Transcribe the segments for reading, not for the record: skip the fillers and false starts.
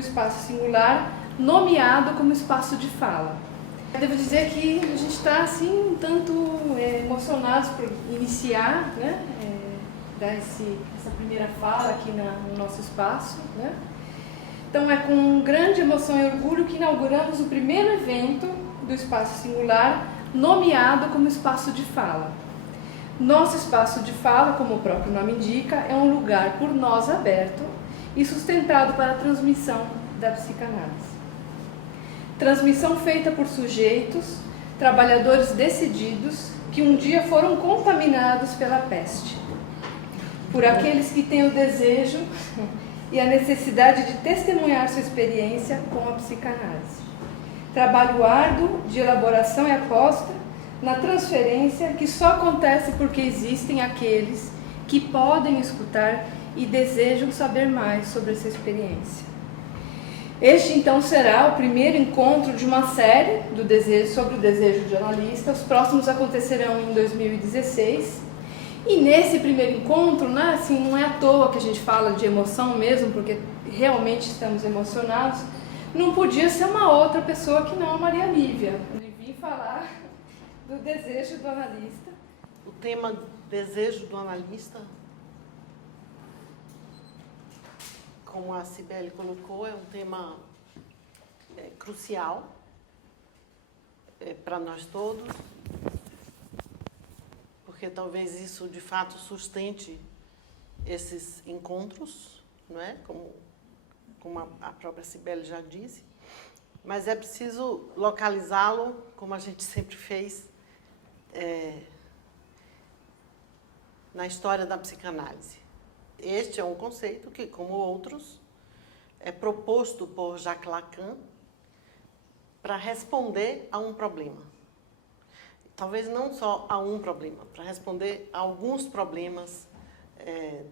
espaço singular, nomeado como espaço de fala. Devo dizer que a gente está assim, um tanto emocionados por iniciar, né, dar essa primeira fala aqui no nosso espaço, né? Então é com grande emoção e orgulho que inauguramos o primeiro evento do espaço singular, nomeado como espaço de fala. Nosso espaço de fala, como o próprio nome indica, é um lugar por nós aberto e sustentado para a transmissão da psicanálise. Transmissão feita por sujeitos, trabalhadores decididos, que um dia foram contaminados pela peste. Por aqueles que têm o desejo e a necessidade de testemunhar sua experiência com a psicanálise. Trabalho árduo de elaboração e aposta na transferência que só acontece porque existem aqueles que podem escutar e desejam saber mais sobre essa experiência. Este então será o primeiro encontro de uma série sobre o desejo de analista. Os próximos acontecerão em 2016. E nesse primeiro encontro, né, assim, não é à toa que a gente fala de emoção mesmo, porque realmente estamos emocionados. Não podia ser uma outra pessoa que não a Maria Lívia. Eu vim falar do desejo do analista. O tema desejo do analista, como a Cibele colocou, é um tema crucial para nós todos, porque talvez isso de fato sustente esses encontros, não é? Como a própria Cibele já disse, mas é preciso localizá-lo, como a gente sempre fez, na história da psicanálise. Este é um conceito que, como outros, é proposto por Jacques Lacan para responder a um problema. Talvez não só a um problema, para responder a alguns problemas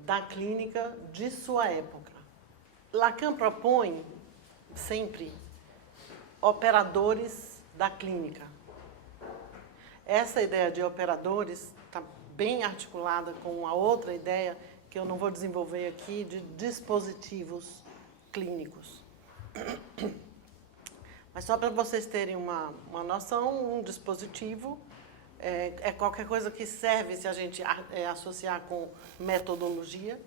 da clínica de sua época. Lacan propõe sempre operadores da clínica. Essa ideia de operadores está bem articulada com a outra ideia que eu não vou desenvolver aqui, de dispositivos clínicos. Mas só para vocês terem uma noção, um dispositivo é qualquer coisa que serve, se a gente associar com metodologia,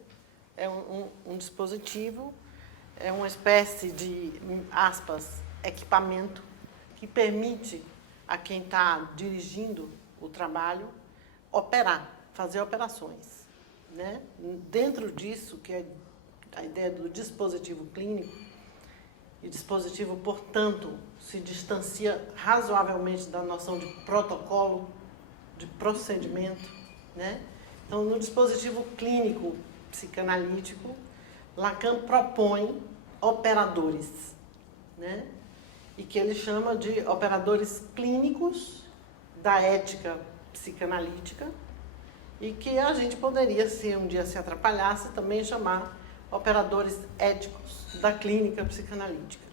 é um dispositivo, é uma espécie de, aspas, equipamento que permite a quem está dirigindo o trabalho operar, fazer operações, né? Dentro disso, que é a ideia do dispositivo clínico, e dispositivo, portanto, se distancia razoavelmente da noção de protocolo, de procedimento, né? Então, no dispositivo clínico psicanalítico, Lacan propõe operadores, né? E que ele chama de operadores clínicos da ética psicanalítica, e que a gente poderia, se um dia se atrapalhasse, também chamar operadores éticos da clínica psicanalítica,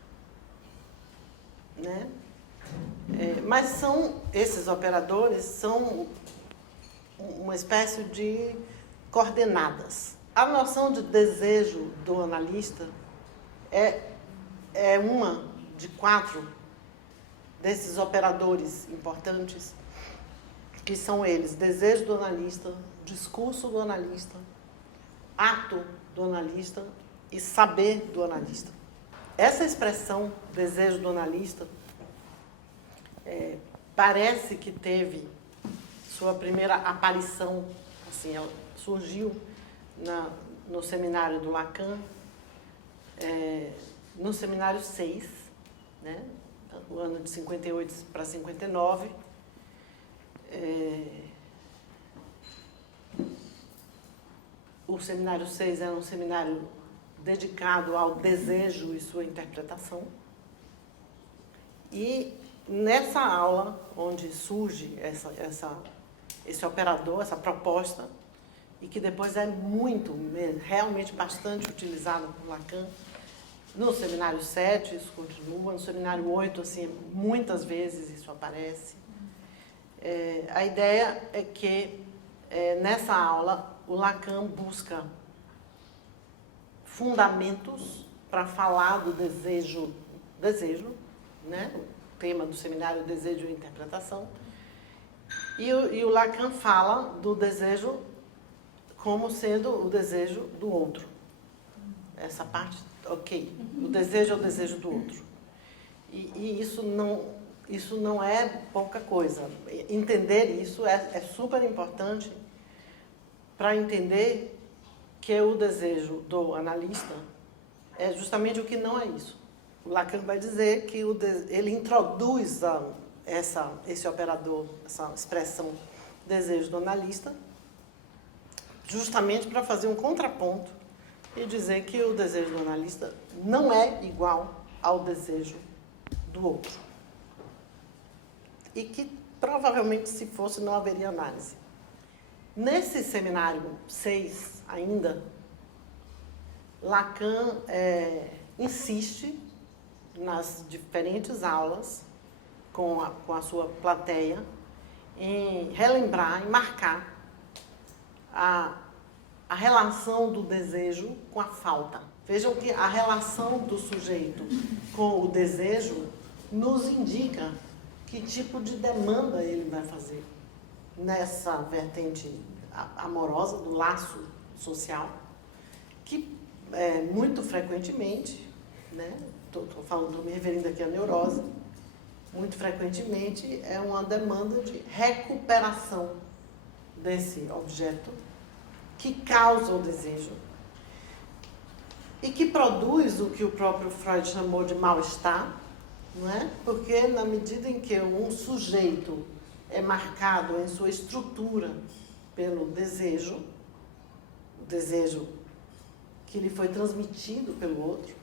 né? Mas esses operadores são uma espécie de coordenadas. A noção de desejo do analista é uma de 4 desses operadores importantes, que são eles: desejo do analista, discurso do analista, ato do analista e saber do analista. Essa expressão, desejo do analista, parece que teve sua primeira aparição, assim, ela surgiu no seminário do Lacan, no seminário 6, né, no ano de 58 para 59, o seminário 6 era um seminário dedicado ao desejo e sua interpretação. E nessa aula, onde surge esse operador, essa proposta, e que depois é realmente bastante utilizada por Lacan, no seminário 7 isso continua, no seminário 8, assim, muitas vezes isso aparece. A ideia é que, nessa aula, o Lacan busca fundamentos para falar do desejo, né? O tema do seminário, desejo e interpretação. E o Lacan fala do desejo como sendo o desejo do outro. Essa parte, ok. O desejo é o desejo do outro. E isso não é pouca coisa. Entender isso é super importante para entender que o desejo do analista é justamente o que não é isso. O Lacan vai dizer que ele introduz esse operador, essa expressão desejo do analista, justamente para fazer um contraponto e dizer que o desejo do analista não é igual ao desejo do outro. E que provavelmente, se fosse, não haveria análise. Nesse seminário 6 ainda, Lacan insiste nas diferentes aulas com a sua plateia em relembrar, em marcar a relação do desejo com a falta. Vejam que a relação do sujeito com o desejo nos indica que tipo de demanda ele vai fazer nessa vertente amorosa, do laço social, que muito frequentemente, né, estou me referindo aqui à neurose, muito frequentemente é uma demanda de recuperação desse objeto que causa o desejo e que produz o que o próprio Freud chamou de mal-estar, não é? Porque na medida em que um sujeito é marcado em sua estrutura pelo desejo, o desejo que lhe foi transmitido pelo outro,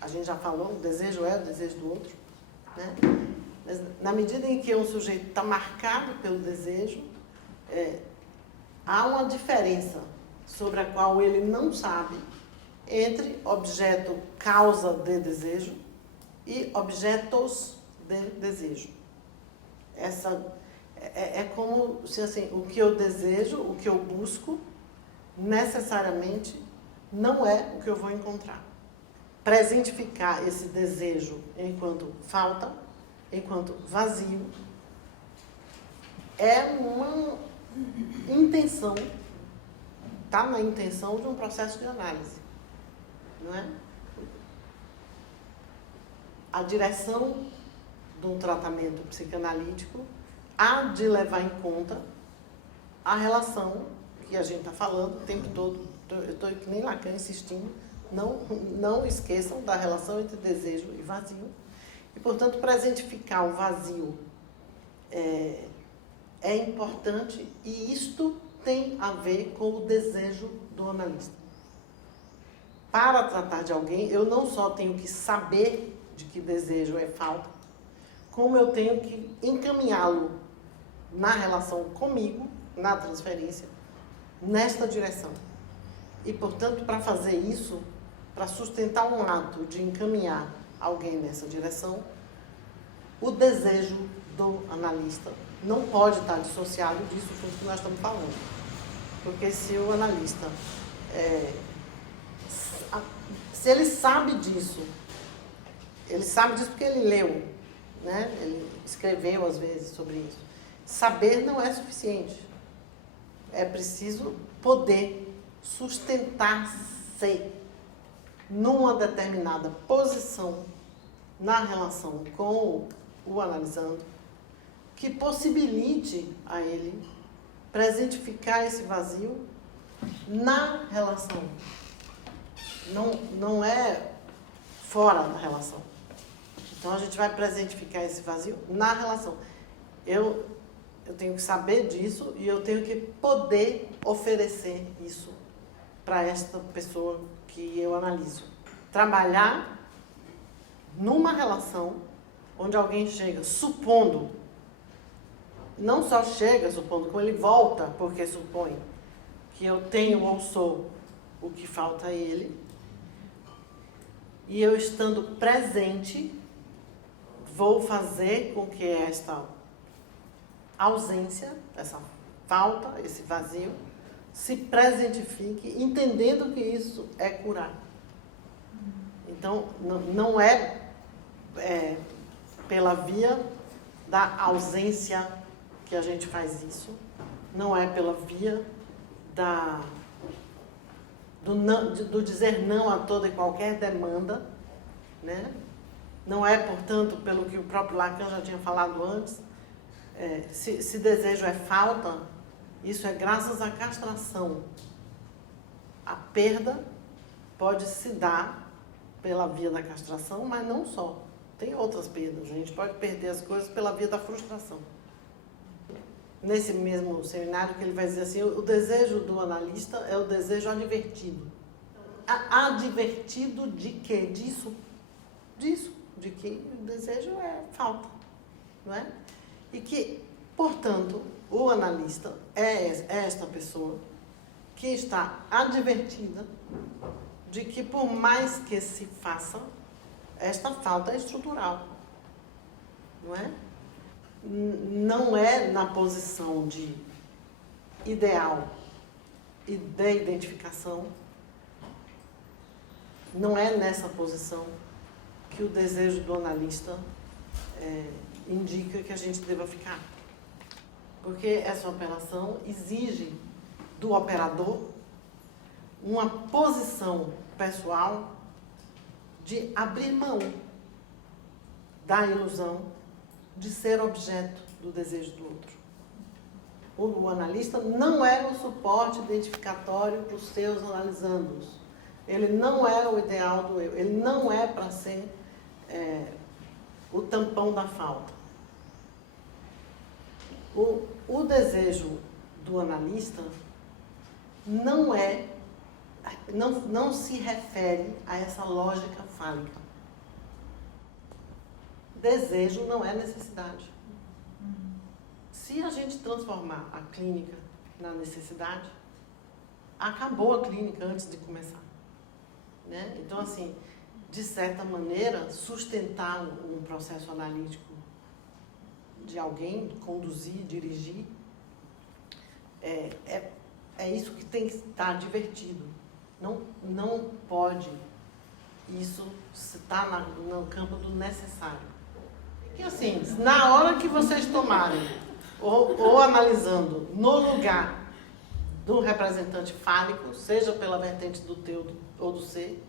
a gente já falou, o desejo é o desejo do outro, né? Mas na medida em que um sujeito está marcado pelo desejo, há uma diferença sobre a qual ele não sabe entre objeto causa de desejo e objetos de desejo. Essa é como se assim, o que eu desejo, o que eu busco, necessariamente não é o que eu vou encontrar. Presentificar esse desejo enquanto falta, enquanto vazio, é uma intenção, está na intenção de um processo de análise, não é? A direção de um tratamento psicanalítico há de levar em conta a relação que a gente está falando o tempo todo. Eu estou que nem Lacan insistindo, não esqueçam da relação entre desejo e vazio. E, portanto, presentificar o vazio é importante, e isto tem a ver com o desejo do analista. Para tratar de alguém, eu não só tenho que saber de que desejo é falta, como eu tenho que encaminhá-lo na relação comigo, na transferência, nesta direção. E, portanto, para fazer isso, para sustentar um ato de encaminhar alguém nessa direção, o desejo do analista não pode estar dissociado disso tudo que nós estamos falando. Porque se o analista, se ele sabe disso porque ele leu, né? Ele escreveu às vezes sobre isso. Saber não é suficiente. É preciso poder sustentar-se numa determinada posição na relação com o analisando, que possibilite a ele presentificar esse vazio na relação. Não é fora da relação. Então, a gente vai presentificar esse vazio na relação. Eu tenho que saber disso e eu tenho que poder oferecer isso para esta pessoa que eu analiso. Trabalhar numa relação onde alguém chega supondo, não só chega supondo, como ele volta porque supõe que eu tenho ou sou o que falta a ele, e eu estando presente, vou fazer com que esta ausência, essa falta, esse vazio, se presentifique, entendendo que isso é curar. Então, não é pela via da ausência que a gente faz isso, não é pela via do dizer não a toda e qualquer demanda, né? Não é, portanto, pelo que o próprio Lacan já tinha falado antes, se desejo é falta, isso é graças à castração. A perda pode se dar pela via da castração, mas não só. Tem outras perdas. A gente pode perder as coisas pela via da frustração. Nesse mesmo seminário que ele vai dizer assim, o desejo do analista é o desejo advertido. Advertido de quê? Disso, de que o desejo é falta, não é? E que, portanto, o analista é esta pessoa que está advertida de que, por mais que se faça, esta falta é estrutural, não é? Não é na posição de ideal e de identificação, não é nessa posição que o desejo do analista indica que a gente deva ficar. Porque essa operação exige do operador uma posição pessoal de abrir mão da ilusão de ser objeto do desejo do outro. O analista não é o suporte identificatório para os seus analisandos. Ele não é o ideal do eu. Ele não é para ser o tampão da falta. O desejo do analista não se refere a essa lógica fálica. Desejo não é necessidade. Se a gente transformar a clínica na necessidade, acabou a clínica antes de começar, né? Então, assim, de certa maneira, sustentar um processo analítico de alguém, conduzir, dirigir, é isso que tem que estar divertido. Não pode isso estar no campo do necessário. E assim, na hora que vocês tomarem, ou analisando no lugar do representante fálico, seja pela vertente do teu ou do ser,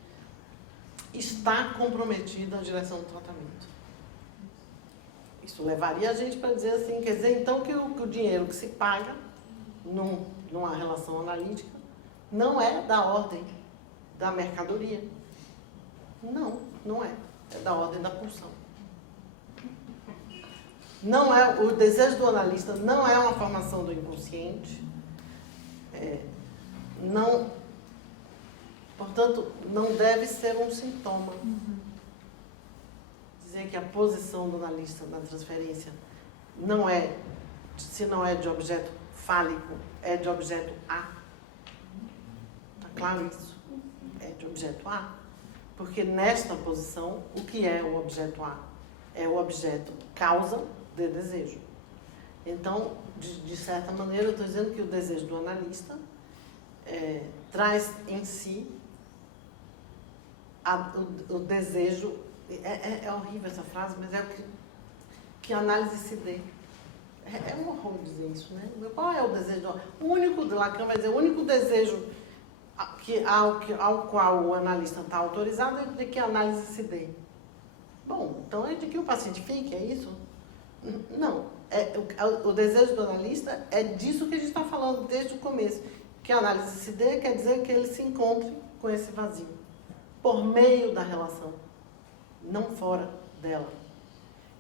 está comprometida a direção do tratamento. Isso levaria a gente para dizer assim, quer dizer, então que o dinheiro que se paga numa relação analítica não é da ordem da mercadoria. Não é. É da ordem da pulsão. Não é, o desejo do analista não é uma formação do inconsciente. Portanto, não deve ser um sintoma. Dizer que a posição do analista na transferência não é, se não é de objeto fálico, é de objeto A. Está claro isso? É de objeto A. Porque nesta posição, o que é o objeto A? É o objeto causa de desejo. Então, de certa maneira, eu estou dizendo que o desejo do analista traz em si o desejo. É horrível essa frase, mas é o que a análise se dê. É um horror dizer isso, né? Qual é o desejo? O único, Lacan vai dizer, o único desejo ao qual o analista está autorizado é de que a análise se dê. Bom, então é de que o paciente fique, é isso? Não. O desejo do analista é disso que a gente está falando desde o começo. Que a análise se dê quer dizer que ele se encontre com esse vazio, por meio da relação, não fora dela.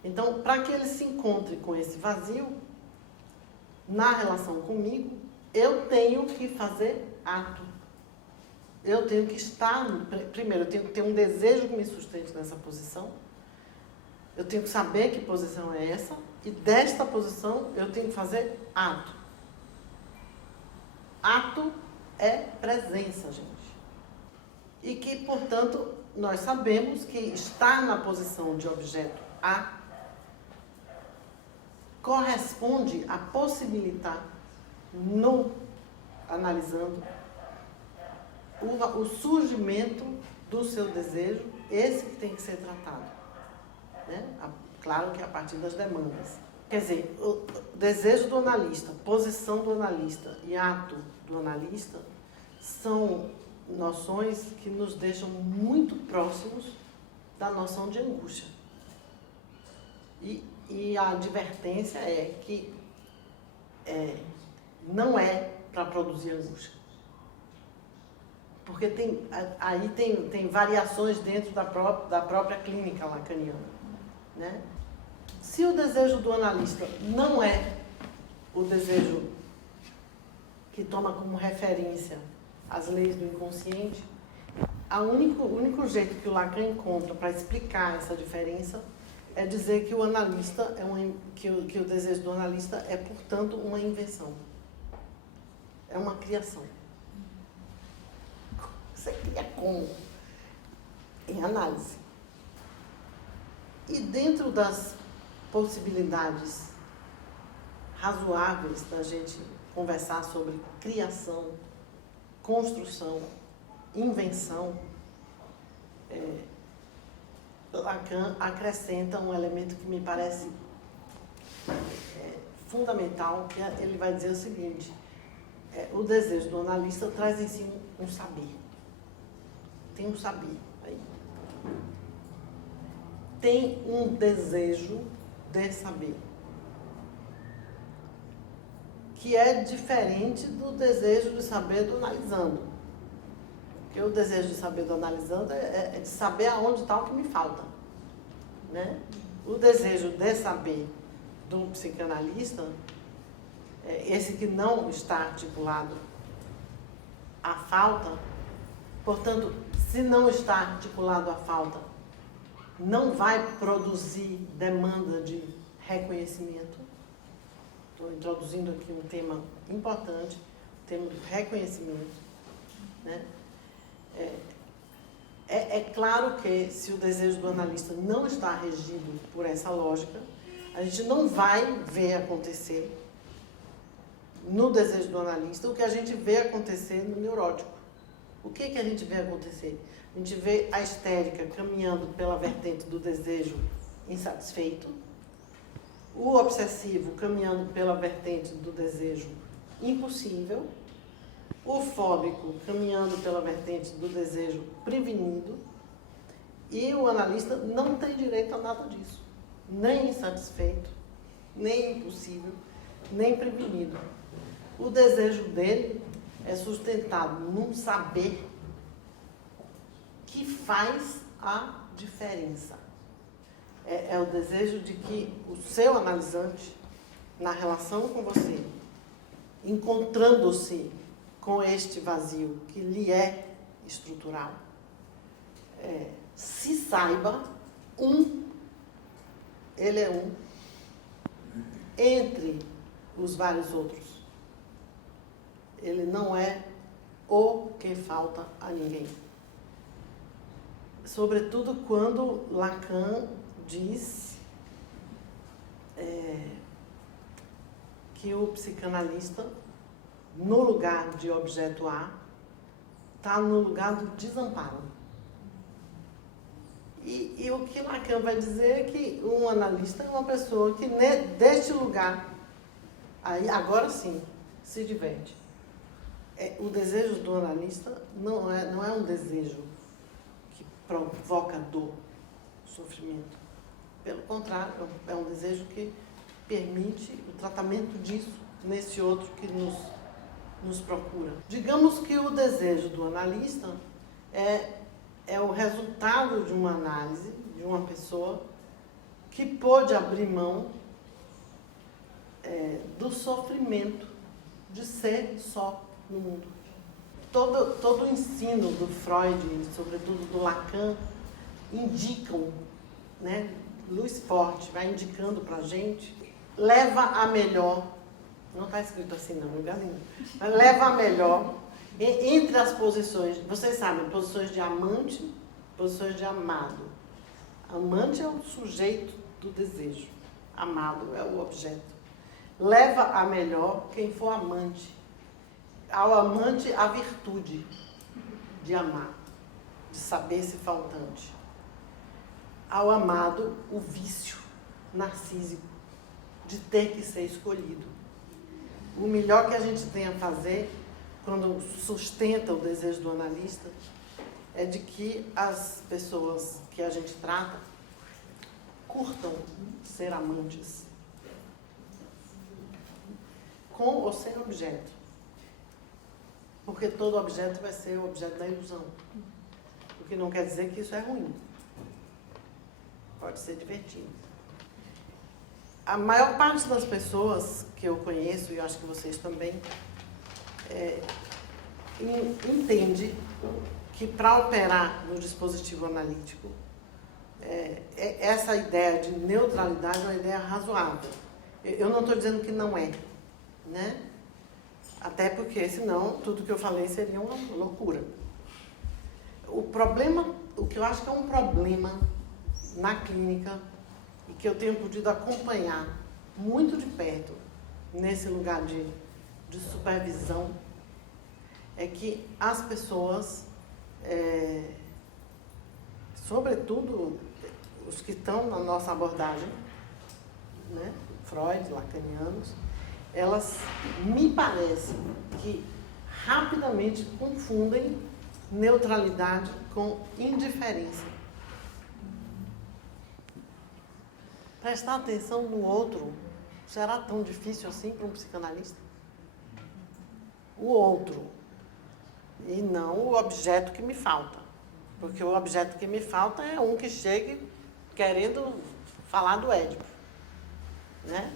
Então, para que ele se encontre com esse vazio, na relação comigo, eu tenho que fazer ato. Eu tenho que estar, primeiro, eu tenho que ter um desejo que me sustente nessa posição. Eu tenho que saber que posição é essa, e desta posição eu tenho que fazer ato. Ato é presença, gente. E que, portanto, nós sabemos que estar na posição de objeto A corresponde a possibilitar, analisando, o surgimento do seu desejo esse que tem que ser tratado, né? Claro que a partir das demandas. Quer dizer, o desejo do analista, posição do analista e ato do analista são noções que nos deixam muito próximos da noção de angústia. E a advertência é que não é para produzir angústia. Porque aí tem variações dentro da própria clínica lacaniana, né? Se o desejo do analista não é o desejo que toma como referência as leis do inconsciente, o único jeito que o Lacan encontra para explicar essa diferença é dizer que o analista que o desejo do analista é, portanto, uma invenção. É uma criação. Você cria como? Em análise. E dentro das possibilidades razoáveis da gente conversar sobre criação, construção, invenção, Lacan acrescenta um elemento que me parece fundamental, que ele vai dizer o seguinte: o desejo do analista traz em si um saber. Tem um saber aí. Tem um desejo de saber, que é diferente do desejo de saber do analisando. Porque o desejo de saber do analisando é de saber aonde está o que me falta, né? O desejo de saber do psicanalista, esse que não está articulado à falta, portanto, se não está articulado à falta, não vai produzir demanda de reconhecimento. Estou introduzindo aqui um tema importante, o tema do reconhecimento, né? É claro que se o desejo do analista não está regido por essa lógica, a gente não vai ver acontecer no desejo do analista o que a gente vê acontecer no neurótico. O que a gente vê acontecer? A gente vê a histérica caminhando pela vertente do desejo insatisfeito, o obsessivo caminhando pela vertente do desejo impossível, o fóbico caminhando pela vertente do desejo prevenido, e o analista não tem direito a nada disso, nem insatisfeito, nem impossível, nem prevenido. O desejo dele é sustentado num saber que faz a diferença. É o desejo de que o seu analisante, na relação com você, encontrando-se com este vazio que lhe é estrutural, se saiba ele é um entre os vários outros. Ele não é o que falta a ninguém. Sobretudo quando Lacan diz que o psicanalista, no lugar de objeto A, está no lugar do desamparo. E o que Lacan vai dizer é que um analista é uma pessoa que, deste lugar, aí agora sim, se diverte. O desejo do analista não é um desejo que provoca dor, sofrimento. Pelo contrário, é um desejo que permite o tratamento disso nesse outro que nos procura. Digamos que o desejo do analista é o resultado de uma análise de uma pessoa que pôde abrir mão do sofrimento de ser só no mundo. Todo o ensino do Freud, sobretudo do Lacan, indicam, né, luz forte, vai indicando para a gente, leva a melhor, não está escrito assim não, lugar nenhum, mas leva a melhor entre as posições, vocês sabem, posições de amante, posições de amado. Amante é o sujeito do desejo, amado é o objeto. Leva a melhor quem for amante. Ao amante, a virtude de amar, de saber-se faltante. ao amado o vício narcísico de ter que ser escolhido. O melhor que a gente tem a fazer, quando sustenta o desejo do analista, é de que as pessoas que a gente trata curtam ser amantes, com ou sem objeto. Porque todo objeto vai ser o objeto da ilusão. O que não quer dizer que isso é ruim. Pode ser divertido. A maior parte das pessoas que eu conheço, e eu acho que vocês também, entende que para operar no dispositivo analítico, essa ideia de neutralidade é uma ideia razoável. Eu não estou dizendo que não é, né? Até porque, senão, tudo que eu falei seria uma loucura. O problema, o que eu acho que é um problema na clínica, e que eu tenho podido acompanhar muito de perto, nesse lugar de supervisão, é que as pessoas, sobretudo os que estão na nossa abordagem, né, Freud, lacanianos, elas me parecem que rapidamente confundem neutralidade com indiferença. Prestar atenção no outro será tão difícil assim para um psicanalista? O outro, e não o objeto que me falta. Porque o objeto que me falta é um que chegue querendo falar do Édipo. Né?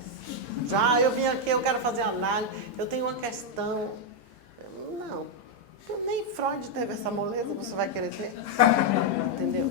Já eu vim aqui, eu quero fazer análise, eu tenho uma questão. Não, nem Freud teve essa moleza, você vai querer ter. Entendeu?